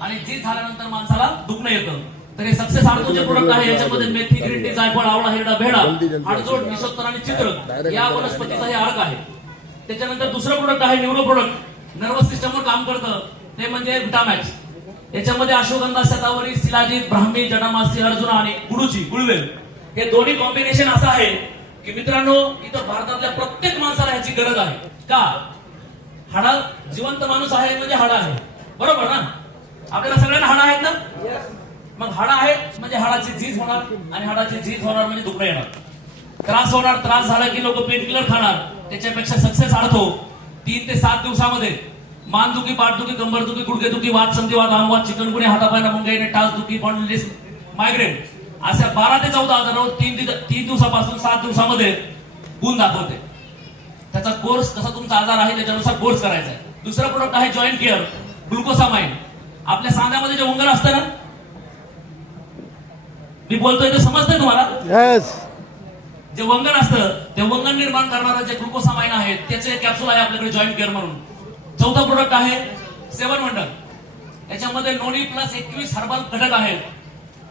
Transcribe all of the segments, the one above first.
आणि झीज झाल्यानंतर माणसाला दुखणं येतं. तर हे सक्सेस आर्थोचे प्रोडक्ट आहे. याच्यामध्ये मेथी, ग्रीन टी, जायफळ, आवळा, हिरडा, भेडा, हाडजोड, निशोत्तर आणि चित्र या वनस्पतीचा हे अर्क आहे. त्याच्यानंतर दुसरं प्रोडक्ट आहे न्यूरो प्रोडक्ट, नर्वस सिस्टमवर काम करतं, ते म्हणजे विटामॅक्स. याच्यामध्ये अश्वगंधा, शतावरी, शिलाजीत, ब्राह्मी, जटामासी, अर्जुना आणि गुडूची, गुळवेल हे दोन्ही कॉम्बिनेशन असं आहे की मित्रांनो, इथं भारतातल्या प्रत्येक माणसाला ह्याची गरज आहे. का? हाडा, जिवंत माणूस आहे म्हणजे हाडा आहे, बरोबर ना? आपल्याला सगळ्यांना हाडा आहेत ना? मग हाडा आहेत म्हणजे हाडाची झीज होणार, आणि हाडाची झीज होणार म्हणजे दुखणं येणार, त्रास होणार. त्रास झाला की लोक पेन किलर खाणार. त्याच्यापेक्षा सक्सेस आर्थो 3 ते 7 दिवसामध्ये मानदुखी, पाठदुखी, कंबरदुखी, गुडघेदुखी, वात, संधिवात, आमवात, चिकनगुन्या, हातापायला मुंग्या येणे, टाचदुखी, स्पॉन्डिलिटिस, मायग्रेन अशा 12 ते 14 आजारावर 3 दिवसापासून 7 दिवसामध्ये गुण दाखवते. त्याचा कोर्स कसा तुमचा आजार आहे त्याच्यानुसार कोर्स करायचा आहे. दुसरा प्रोडक्ट आहे जॉईंट केअर, ग्लुकोसामाइन. आपल्या सांध्यामध्ये जे वंगण असतं ना, मी बोलतोय ते समजतंय तुम्हाला? यस. जे वंगण असतं ते वंगण निर्माण करणारं जे ग्लुकोसामाइन आहे त्याचे कॅप्सूल आहे आपल्याकडे जॉईंट केअर म्हणून. चौथा प्रोडक्ट आहे सेवन वंडर. याच्यामध्ये नोनी प्लस 21 हर्बल घटक आहेत.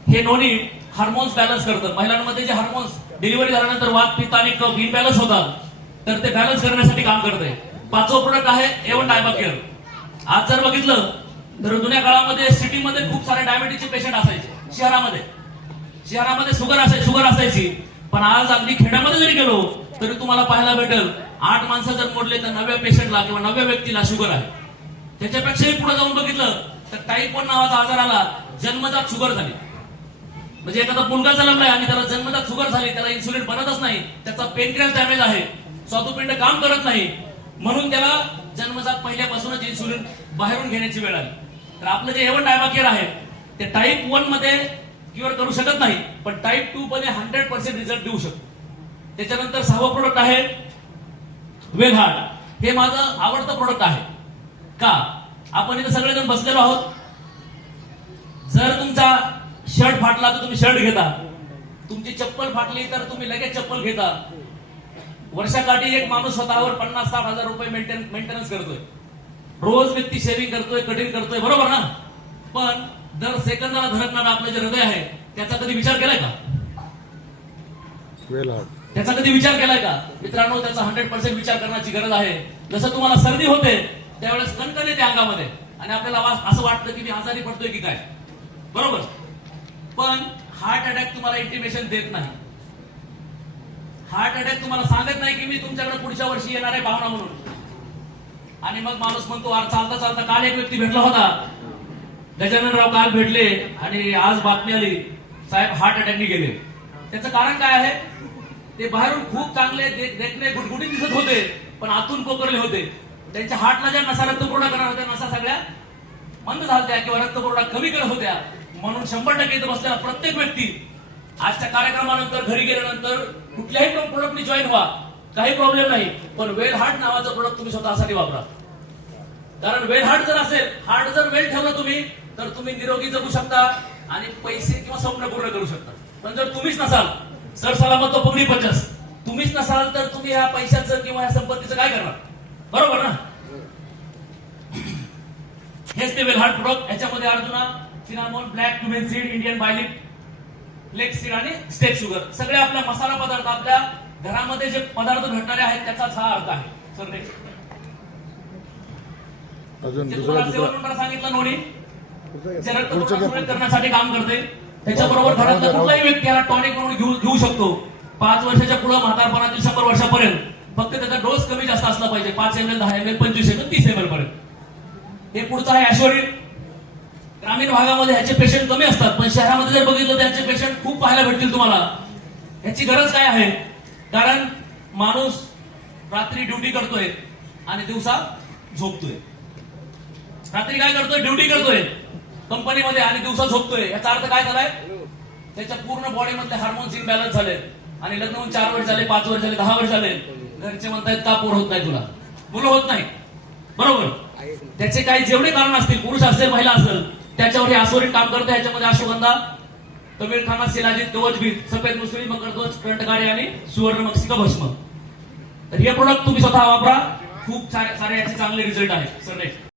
हे नोनी हार्मोन्स बॅलन्स करतं. महिलांमध्ये जे हार्मोन्स डिलिव्हरी झाल्यानंतर वात, पित्त आणि कफ इनबॅलन्स होतात, तर ते बॅलन्स करण्यासाठी काम करते. पाचवं प्रोडक्ट आहे एवन डायबा केअर. आज जर बघितलं तर जुन्या काळामध्ये सिटीमध्ये खूप सारे डायबिटीजचे पेशंट असायचे. शहरामध्ये शुगर असायची. पण आज अगदी खेड्यामध्ये जरी गेलो तरी तुम्हाला पाहायला भेटेल 8 माणसं जर मोडले तर 9व्या पेशंटला किंवा 9व्या व्यक्तीला शुगर आहे. त्याच्यापेक्षाही पुढे जाऊन बघितलं तर टाईप 1 नावाचा आजार आला. जन्मजात शुगर झाली. म्हणजे एखादा मुलगा जन्मलाय आणि त्याला जन्मजात शुगर झाली, त्याला इन्सुलिन बनतच नाही, त्याचा पेनक्रियास डॅमेज आहे, स्वादुपिंड काम करत नाही, म्हणून त्याला जन्मजात पहिल्यापासूनच इन्सुलिन बाहेरून घेण्याची वेळ आली. तर आपलं जे एवन डायबा केअर आहे ते टाईप 1 मध्ये क्युअर करू शकत नाही, पण टाईप 2 मध्ये 100% रिझल्ट देऊ शकतो. त्याच्यानंतर 6वं प्रोडक्ट आहे वेल हार्ट. हे माझं आवडतं प्रोडक्ट आहे. का? आपण इथे सगळेजण बसलेलो आहोत. जर तुमचा शर्ट फाटला तर तुम्ही शर्ट घेता, तुमची चप्पल फाटली तर तुम्ही लगेच चप्पल घेता. वर्षाकाठी एक माणूस स्वतःवर 50-60 हजार रुपये मेंटेनन्स करतोय. रोज व्यक्ती शेविंग करतोय, कटिंग करतोय, बरोबर ना? पण दर सेकंदाला धडकणारं आपलं जे हृदय आहे त्याचा कधी विचार केलाय का? त्याचा कधी विचार केलाय का? मित्रांनो, त्याचा 100% विचार करण्याची गरज आहे. जसं तुम्हाला सर्दी होते त्यावेळेस कणकण येते अंगामध्ये आणि आपल्याला असं वाटतं की मी आजारी पडतोय की काय, बरोबर? पण हार्ट अटॅक तुम्हाला इंटिमेशन देत नाही. हार्ट अटॅक तुम्हाला सांगत नाही की मी तुमच्याकडे पुढच्या वर्षी येणार आहे भावना म्हणून. आणि मग माणूस म्हणतो, अरे चालता चालता काल एक व्यक्ती भेटला होता, गजाननराव काल भेटले आणि आज बातमी आली साहेब हार्ट अटॅकने गेले. त्याचं कारण काय आहे? ते बाहेरून खूप चांगले देखणे गुडगुडी दिसत होते, पण आतून पोकरले होते. त्यांच्या हार्टला ज्या नसा रक्तपुरवठा करणार होत्या, नसा सगळ्या मंद झाल्या किंवा रक्तपुरवठा कमी करत होत्या. म्हणून 100% इथं बसलेला प्रत्येक व्यक्ती आजच्या कार्यक्रमानंतर घरी गेल्यानंतर कुठल्याही प्रोडक्टनी जॉईन व्हा, काही प्रॉब्लेम नाही. पण वेल हार्ट नावाचं प्रोडक्ट तुम्ही स्वतःसाठी वापरा. कारण वेल हार्ट जर असेल, हार्ट जर वेल ठेवलं तुम्ही, तर तुम्ही निरोगी जगू शकता आणि पैसे किंवा स्वप्न पूर्ण करू शकता. पण जर तुम्हीच नसाल, सर सलामत तो पगडी पचस, तुम्हीच नसाल तर तुम्ही ह्या पैशाचं किंवा ह्या संपत्तीचं काय करणार, बरोबर ना? हेच ते वेल हार्ट प्रोडक्ट. ह्याच्यामध्ये Arjuna, cinnamon, black cumin seed, Indian बायलिक, फ्लेक्स सीड आणि स्टेप शुगर सगळे आपल्या मसाला पदार्थ, आपल्या घरामध्ये जे पदार्थ घडणारे आहेत त्याचाच हा अर्थ आहे. Sir next. सांगितलं नोडी जे रक्तपुरवठा करण्यासाठी काम करते. त्याच्याबरोबर घरातला कुठलाही व्यक्ती याला टॉनिक म्हणून घेऊ शकतो. 5 वर्षाच्या पुढे म्हातारपणातील 100 वर्षापर्यंत फक्त त्याचा डोस कमी जास्त असला पाहिजे. 5 ml, 10 ml, 25 ml, 30 ml पर्यंत. हे पुढचं आहे ऍश्वरी. ग्रामीण भागामध्ये ह्याचे पेशंट कमी असतात, पण शहरामध्ये जर बघितलं त्याचे पेशंट खूप पाहायला भेटतील तुम्हाला. ह्याची गरज काय आहे? कारण माणूस रात्री ड्युटी करतोय आणि दिवसा झोपतोय. रात्री काय करतोय? ड्युटी करतोय कंपनीमध्ये आणि दिवसा झोपतोय. याचा अर्थ काय झालाय? त्याच्या पूर्ण बॉडी मधले हार्मोन्स इनबॅलन्स झाले आणि लग्न होऊन 4 वर्ष झाले, 5 वर्ष झाले, 10 वर्ष झाले. घरचे म्हणतायत का पोर होत नाही तुला, मुलं होत नाही, बरोबर? त्याचे काही जेवढे कारण असतील, पुरुष असेल महिला असेल, त्याच्यावर हे आसोरीत काम करते. ह्याच्यामध्ये अश्वगंधा, तमिळ खाना, शिलाजीत, कवचभीत, सफेद मुसळी, मकरध्वज, कंटकारे आणि सुवर्ण मक्षिका भस्म. तर हे प्रोडक्ट तुम्ही स्वतः वापरा. खूप सारे याचे चांगले रिझल्ट आहेत. Sir next.